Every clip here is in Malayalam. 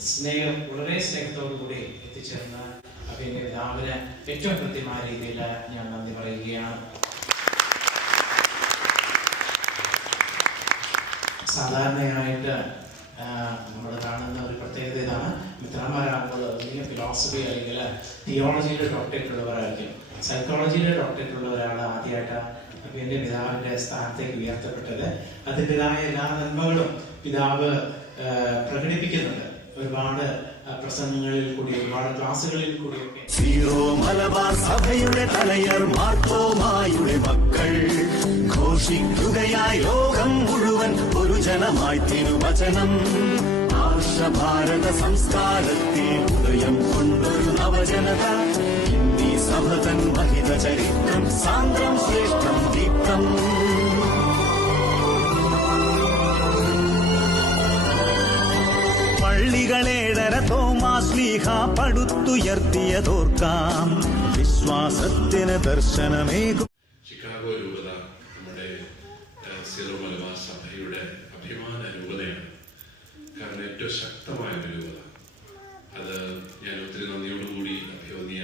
വളരെ സ്നേഹത്തോടു കൂടി എത്തിച്ചേർന്ന അഭിനയ പിതാവിന് ഏറ്റവും കൃത്യമായ രീതിയിൽ ഞാൻ നന്ദി പറയുകയാണ്. സാധാരണയായിട്ട് നമ്മൾ കാണുന്ന ഒരു പ്രത്യേകത ഇതാണ്, മിത്രന്മാരാകുമ്പോൾ വലിയ ഫിലോസഫി അല്ലെങ്കിൽ തിയോളജിയുടെ ഡോക്ടറേറ്റ് ഉള്ളവരായിരിക്കും. സൈക്കോളജിയുടെ ഡോക്ടറേറ്റ് ഉള്ള ഒരാൾ ആദ്യമായിട്ട് എൻ്റെ പിതാവിൻ്റെ സ്ഥാനത്തേക്ക് ഉയർത്തപ്പെട്ടത് അതിൻ്റെതായ എല്ലാ നന്മകളും പിതാവ് പ്രകടിപ്പിക്കുന്നുണ്ട്. ഒരുപാട് പ്രസംഗങ്ങളിൽ കൂടി, ഒരുപാട് ക്ലാസ്സുകളിൽ കൂടിയൊക്കെ. സീറോ മലബാർ സഭയുടെ തലയർ മാർത്തോമായുടെ മക്കൾ ഘോഷിക്കുകയായി ലോകം മുഴുവൻ ഒരു ജനമായി തിരുവചനം. ആർഷഭാരത സംസ്കാരത്തിൽ ഉദയം കൊണ്ടൊരു നവജനത. ഹിന്ദി സഭതൻ മഹിത ചരിത്രം സാന്ദ്രം ശ്രേഷ്ഠം ദീപ്തം. പള്ളികളേഴര തോമാശ്ലീഹ പടുത്തുയർത്തിയതോർക്കാം. വിശ്വാസത്തിന് ദർശനമേകും. ചിക്കാഗോ രൂപത നമ്മുടെ സീറോ മലബാർ സഭയുടെ അഭിമാന രൂപതയാണ്. കാരണം ഏറ്റവും ശക്തമായ ഒരു രൂപത. അത് ഞാൻ ഒത്തിരി നന്ദിയോടുകൂടി അഭിവന്യ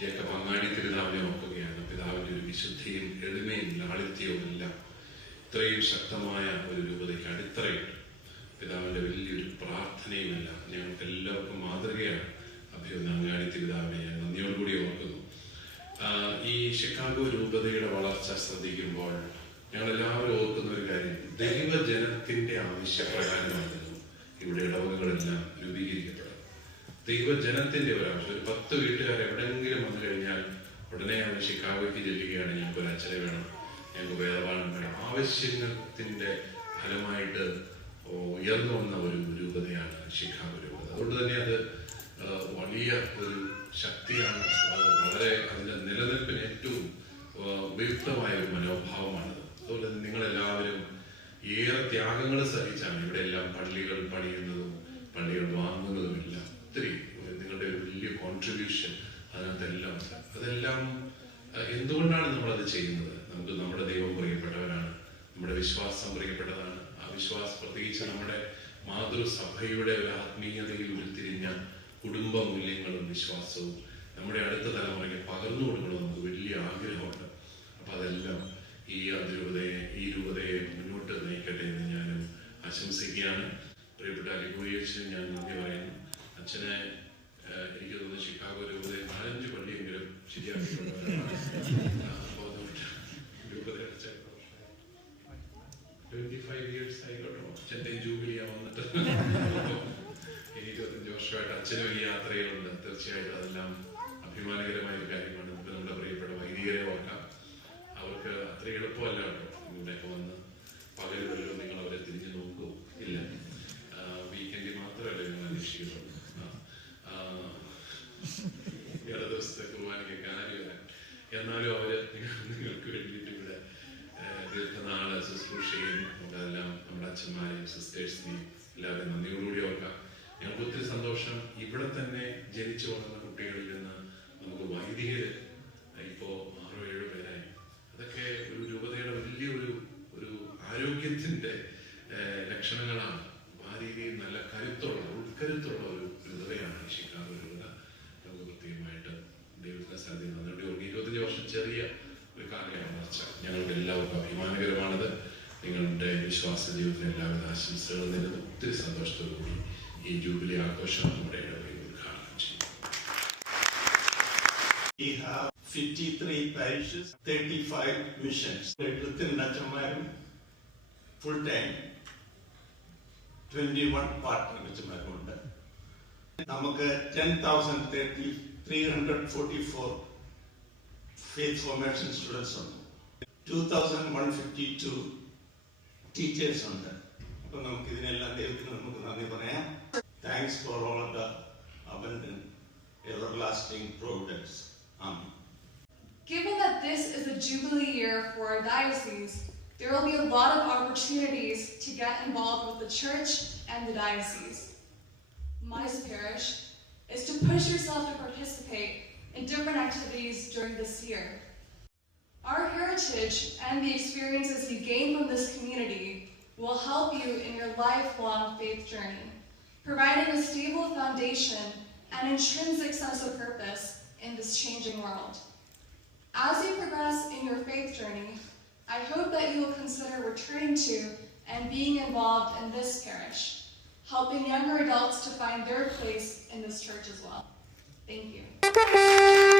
ജേക്കബ് അങ്ങാടി തിരുനാളിനെ ഓർക്കുകയാണ്. പിതാവിൻ്റെ ഒരു വിശുദ്ധിയും എളിമയും ലാളിത്യവും എല്ലാം ഇത്രയും ശക്തമായ ഒരു രൂപതയ്ക്ക് അടിത്തറയിട്ട് പിതാവിൻ്റെ വലിയൊരു പ്രാർത്ഥനയുമല്ല ഞങ്ങൾക്ക് എല്ലാവർക്കും മാതൃകയാണ്. അഭിവന്യ അങ്ങാടി തിരുനാളിനെ ഞാൻ നന്ദിയോടുകൂടി ഓർക്കുന്നു. ഈ ഷിക്കാഗോ രൂപതയുടെ വളർച്ച ശ്രദ്ധിക്കുമ്പോൾ ഞങ്ങൾ എല്ലാവരും ഓർക്കുന്ന ഒരു കാര്യം, ദൈവജനത്തിന്റെ ആവശ്യപ്രകാരമായിരുന്നു ഇവിടെ ഇടവകകളെല്ലാം രൂപീകരിക്കപ്പെടുന്നത്. ദൈവജനത്തിന്റെ ഒരാവശ്യം. ഒരു 10 വീട്ടുകാർ എവിടെയെങ്കിലും വന്നു കഴിഞ്ഞാൽ ഉടനെ അവർ ഷിക്കാഗോയ്ക്ക് ചെല്ലുകയാണ്, ഞങ്ങൾക്ക് ഒരു അച്ഛനെ വേണം, ഞങ്ങൾക്ക് വേദപാഠം വേണം. ആവശ്യത്തിന്റെ ഫലമായിട്ട് ഉയർന്നു വന്ന ഒരു രൂപതയാണ് ഷിക്കാഗോ രൂപത. അതുകൊണ്ട് തന്നെ അത് വലിയ ഒരു ശക്തിയാണ്. വളരെ അതിന്റെ നിലനിൽപ്പിന് ഏറ്റവും ഉപയുക്തമായ ഒരു മനോഭാവമാണത്. അതുപോലെ തന്നെ നിങ്ങളെല്ലാവരും ഏറെ ത്യാഗങ്ങൾ സഹിച്ചാണ് ഇവിടെ എല്ലാം പള്ളികൾ പണിയുന്നതും പള്ളികൾ വാങ്ങുന്നതുമെല്ലാം. ഒത്തിരി നിങ്ങളുടെ ഒരു വലിയ കോൺട്രിബ്യൂഷൻ അതിനകത്തെല്ലാം. അതെല്ലാം എന്തുകൊണ്ടാണ് നമ്മളത് ചെയ്യുന്നത്? നമുക്ക് നമ്മുടെ ദൈവം പ്രിയപ്പെട്ടവരാണ്, നമ്മുടെ വിശ്വാസം പ്രിയപ്പെട്ടതാണ്. ആ വിശ്വാസം പ്രത്യേകിച്ച് നമ്മുടെ മാതൃസഭയുടെ ഒരു ആത്മീയതയിൽ ഉരുത്തിരിഞ്ഞ കുടുംബ മൂല്യങ്ങളും വിശ്വാസവും നമ്മുടെ അടുത്ത തലമുറയ്ക്ക് പകർന്നു കൊടുക്കണം നമുക്ക് വലിയ ആഗ്രഹമുണ്ട്. അപ്പൊ അതെല്ലാം ഈ രൂപതയെ മുന്നോട്ട് നയിക്കട്ടെ എന്ന് ഞാനും ആശംസിക്കുകയാണ്. പ്രിയപ്പെട്ട അലിഗോരിയച്ഛന് ഞാൻ നന്ദി പറയുന്നു. അച്ഛനെ എനിക്ക് തോന്നുന്നു ഷിക്കാഗോ രൂപതയെ 4-5 പള്ളിയെങ്കിലും ശരിയാക്കിയിട്ടുണ്ട്. രൂപത 25 years ആയിക്കോട്ടോ അച്ഛൻ്റെ ജൂബിലിയാ വന്നിട്ട്. 25 വർഷമായിട്ട് അച്ഛനും ഈ യാത്രകളുണ്ട്. തീർച്ചയായിട്ടും അതെല്ലാം അഭിമാനകരമായ ഒരു കാര്യമാണ്. നമുക്ക് നമ്മുടെ പ്രിയപ്പെട്ട വൈദികരെ ഓർക്കാം. അവർക്ക് അത്ര എളുപ്പമല്ല കേട്ടോ ഇവിടെയൊക്കെ വന്ന്. പകലുകളിലും നിങ്ങൾ അവരെ തിരിഞ്ഞു നോക്കൂ ഇല്ല. വീക്കെൻഡിൽ മാത്രമല്ല നിങ്ങൾ അന്വേഷിക്കുന്നുള്ളൂ. ഇട ദിവസത്തെ കുർബാനയ്ക്ക് കാര്യം വരാൻ. എന്നാലും അവര് നിങ്ങൾക്ക് വേണ്ടിയിട്ട് ഇവിടെ ദീർഘനാള് ശുശ്രൂഷ ചെയ്യുന്നു. നമുക്കതെല്ലാം നമ്മുടെ അച്ഛന്മാരെയും സിസ്റ്റേഴ്സിനെയും എല്ലാവരും നന്ദിയോടുകൂടി ഓർക്കാം. ഞങ്ങൾക്ക് ഒത്തിരി സന്തോഷം. ഇവിടെ തന്നെ ജനിച്ചു വളർന്ന കുട്ടികളിൽ നിന്ന് നമുക്ക് വൈദികര് ഇപ്പോ 6-7 പേരായി. അതൊക്കെ ഒരു രൂപതയുടെ വലിയൊരു ആരോഗ്യത്തിന്റെ ലക്ഷണങ്ങളാണ്. ആ രീതിയിൽ നല്ല ഉൾക്കരുത്തുള്ള ഒരു രൂപതയാണ് ഷിക്കാഗോ രൂപത. നമുക്ക് പ്രത്യേകമായിട്ട് ദൈവത്തിന്റെ സാധ്യത നന്ദി. 25 വർഷം ചെറിയ ഒരു കാലയാണ് വളർച്ച. ഞങ്ങൾക്ക് എല്ലാവർക്കും അഭിമാനകരമാണത്. നിങ്ങളുടെ വിശ്വാസ ജീവിതത്തിന് എല്ലാവിധ ആശംസകളും നേരുന്നു. ഒത്തിരി സന്തോഷത്തോടു കൂടി ഈ ജൂബിലി ആഘോഷം നമ്മുടെ ഇടവകയിൽ ഉദ്ഘാടനം ചെയ്യും. We have 53 parishes, 35 missions. അച്ഛന്മാരും ഫുൾ ടൈം 21 പാർട്ട്ണർ അച്ഛന്മാരുമുണ്ട്. നമുക്ക് 10,344 faith formation students ഉണ്ട്. 2,152 ടീച്ചേഴ്സ് ഉണ്ട്. അപ്പൊ നമുക്ക് ഇതിനെല്ലാം ദൈവത്തിന് നമുക്ക് നന്ദി പറയാം. Thanks for all of the abundant, everlasting providence. Amen. Given that this is a Jubilee year for our diocese, there will be a lot of opportunities to get involved with the church and the diocese. My parish is to push yourself to participate in different activities during this year. Our heritage and the experiences you gain from this community will help you in your lifelong faith journey, providing a stable foundation and intrinsic sense of purpose in this changing world. As you progress in your faith journey, I hope that you will consider returning to and being involved in this parish, helping younger adults to find their place in this church as well. Thank you.